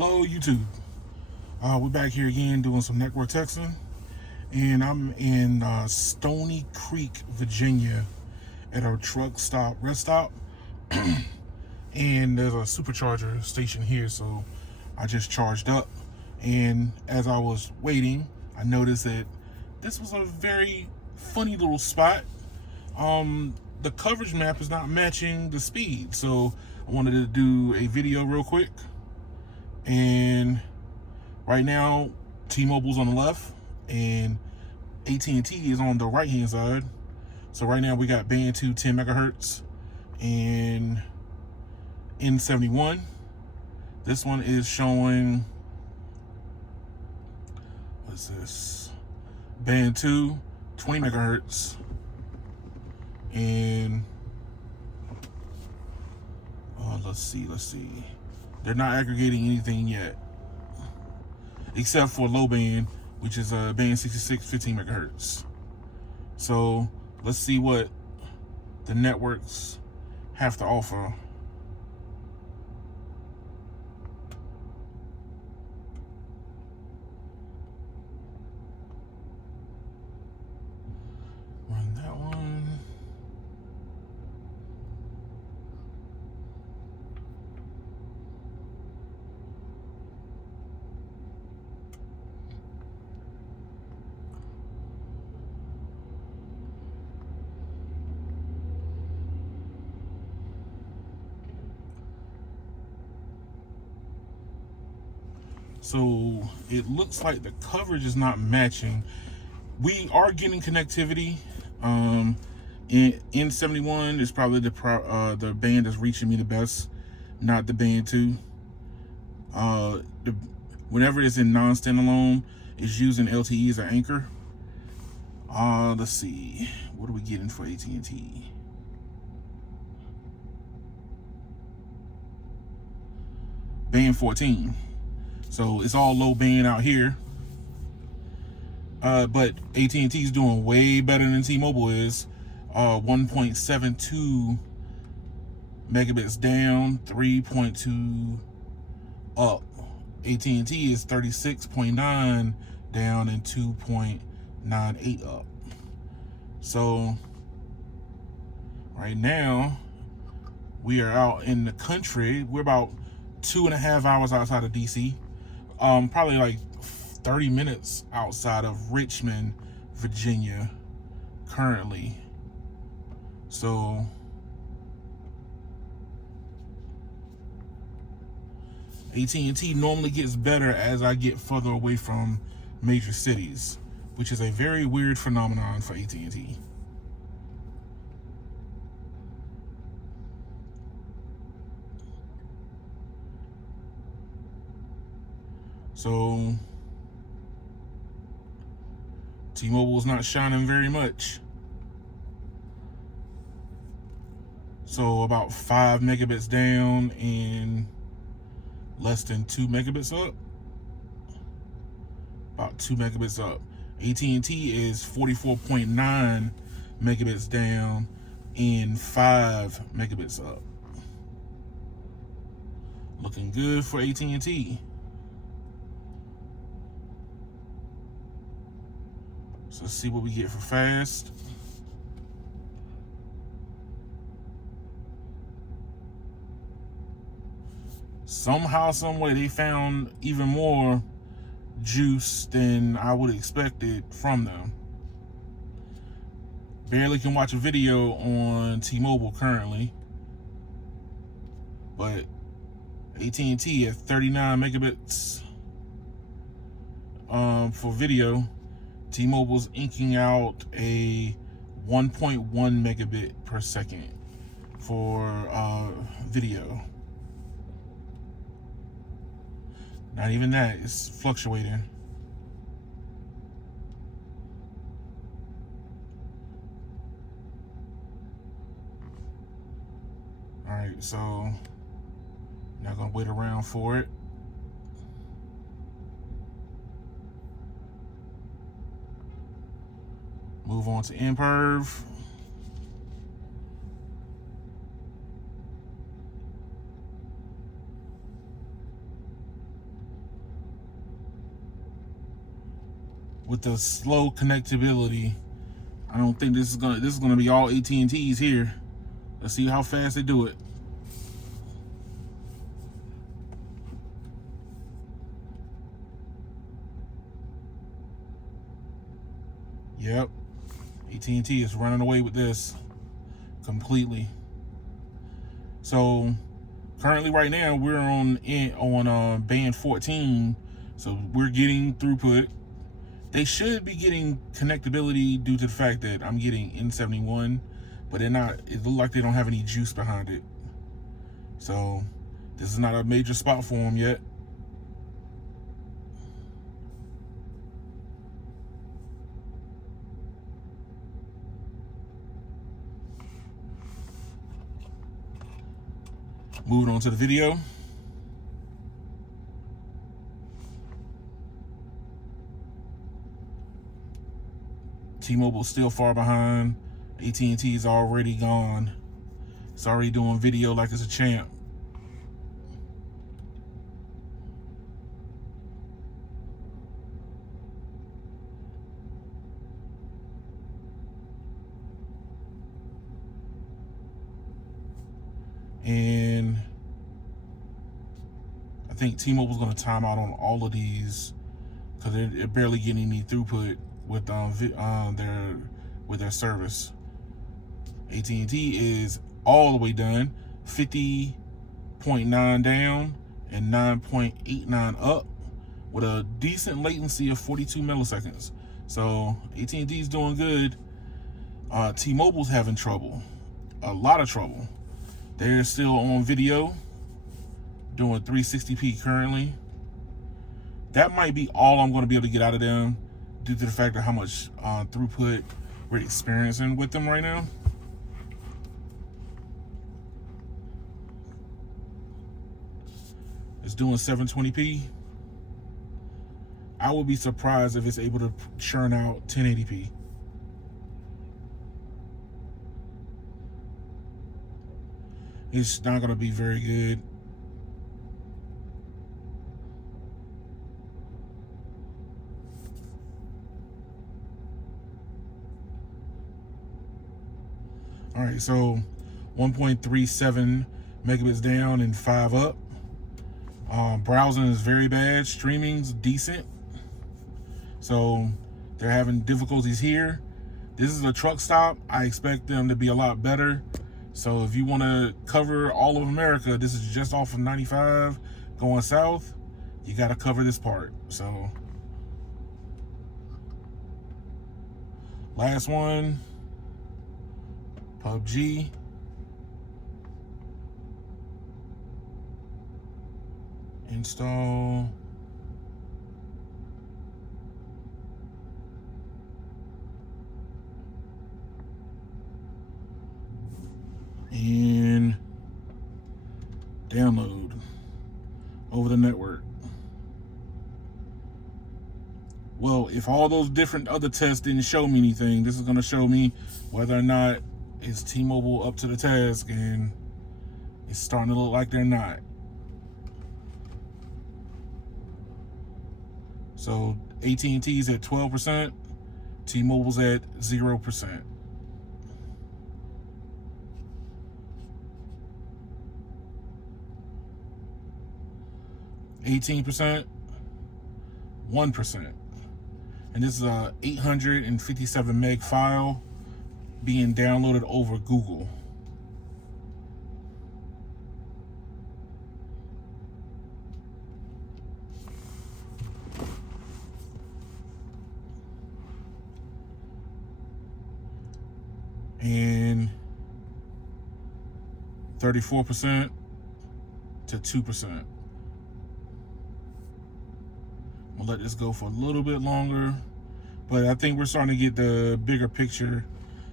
Hello, YouTube. We're back here again doing some network texting, and I'm in Stoney Creek, Virginia, at a truck stop, rest stop, and there's a supercharger station here, so I just charged up. And as I was waiting, I noticed that this was a very funny little spot. The coverage map is not matching the speed, so I wanted to do a video real quick. And right now, T-Mobile's on the left, and AT&T is on the right-hand side. So right now we got band 2, 10 megahertz, and N71. This one is showing, what's this? Band 2, 20 megahertz, and let's see. They're not aggregating anything yet, except for low band, which is band 66, 15 megahertz. So let's see what the networks have to offer. Run that one. So it looks like the coverage is not matching. We are getting connectivity. In 71 is probably the band that's reaching me the best, not the band 2. Whenever it's in non-standalone, it's using LTE as an anchor. Let's see, what are we getting for AT&T? Band 14. So it's all low band out here. But AT&T is doing way better than T-Mobile is. 1.72 megabits down, 3.2 up. AT&T is 36.9 down and 2.98 up. So right now we are out in the country. We're about 2.5 hours outside of DC. Probably like 30 minutes outside of Richmond, Virginia, currently. So AT&T normally gets better as I get further away from major cities, which is a very weird phenomenon for AT&T. So T-Mobile is not shining very much. So about 5 megabits down and less than 2 megabits up. About 2 megabits up. AT&T is 44.9 megabits down and 5 megabits up. Looking good for AT&T. So let's see what we get for fast. Somehow, some way, they found even more juice than I would have expected from them. Barely can watch a video on T-Mobile currently, but AT&T at 39 megabits for video. T-Mobile's inking out a 1.1 megabit per second for video. Not even that, it's fluctuating. Alright, so not gonna wait around for it. Move on to imperv. with the slow connectability. I don't think this is gonna be all AT&T's here. Let's see how fast they do it. Yep, AT&T is running away with this completely. So currently, right now, we're on band 14, so we're getting throughput. They should be getting connectability due to the fact that I'm getting N71, but they're not. It looks like they don't have any juice behind it. So this is not a major spot for them yet. Moving on to the video. T-Mobile still far behind. AT&T is already gone. It's already doing video like it's a champ. And I think T-Mobile's going to time out on all of these because they're barely getting any throughput with their service. AT&T is all the way done, 50.9 down and 9.89 up, with a decent latency of 42 milliseconds. So AT&T is doing good. T-Mobile's having trouble, a lot of trouble. They're still on video, doing 360p currently. That might be all I'm going to be able to get out of them due to the fact of how much throughput we're experiencing with them right now. It's doing 720p. I would be surprised if it's able to churn out 1080p. It's not going to be very good. All right, so 1.37 megabits down and 5 up. Browsing is very bad. Streaming's decent. So they're having difficulties here. This is a truck stop. I expect them to be a lot better. So if you want to cover all of America, this is just off of 95 going south. You got to cover this part. So last one, PUBG. Install. And download over the network. Well, if all those different other tests didn't show me anything, this is going to show me whether or not is T-Mobile up to the task, and it's starting to look like they're not. So AT&T's at 12%, T-Mobile's at 0%. %, 1%. And this is a 857 meg file being downloaded over Google. And 34% to 2%. We'll let this go for a little bit longer, but I think we're starting to get the bigger picture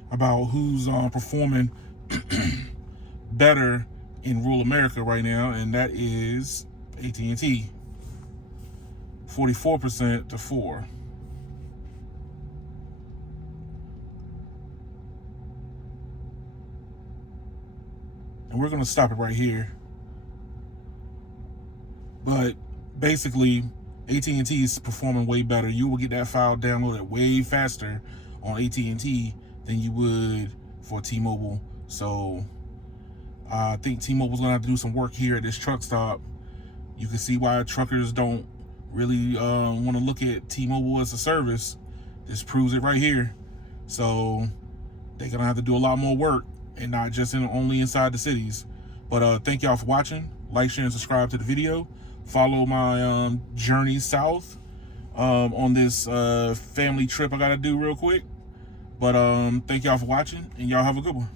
about who's performing better in rural America right now, and that is AT&T, 44% to 4%. And we're going to stop it right here. But basically, AT&T is performing way better. You will get that file downloaded way faster on AT&T than you would for T-Mobile. So I think T-Mobile's gonna have to do some work here at this truck stop. You can see why truckers don't really want to look at T-Mobile as a service. This proves it right here. So they're gonna have to do a lot more work, and not just only inside the cities. But thank y'all for watching. Like, share, and subscribe to the video. Follow my journey south on this family trip I gotta do real quick. But thank y'all for watching, and y'all have a good one.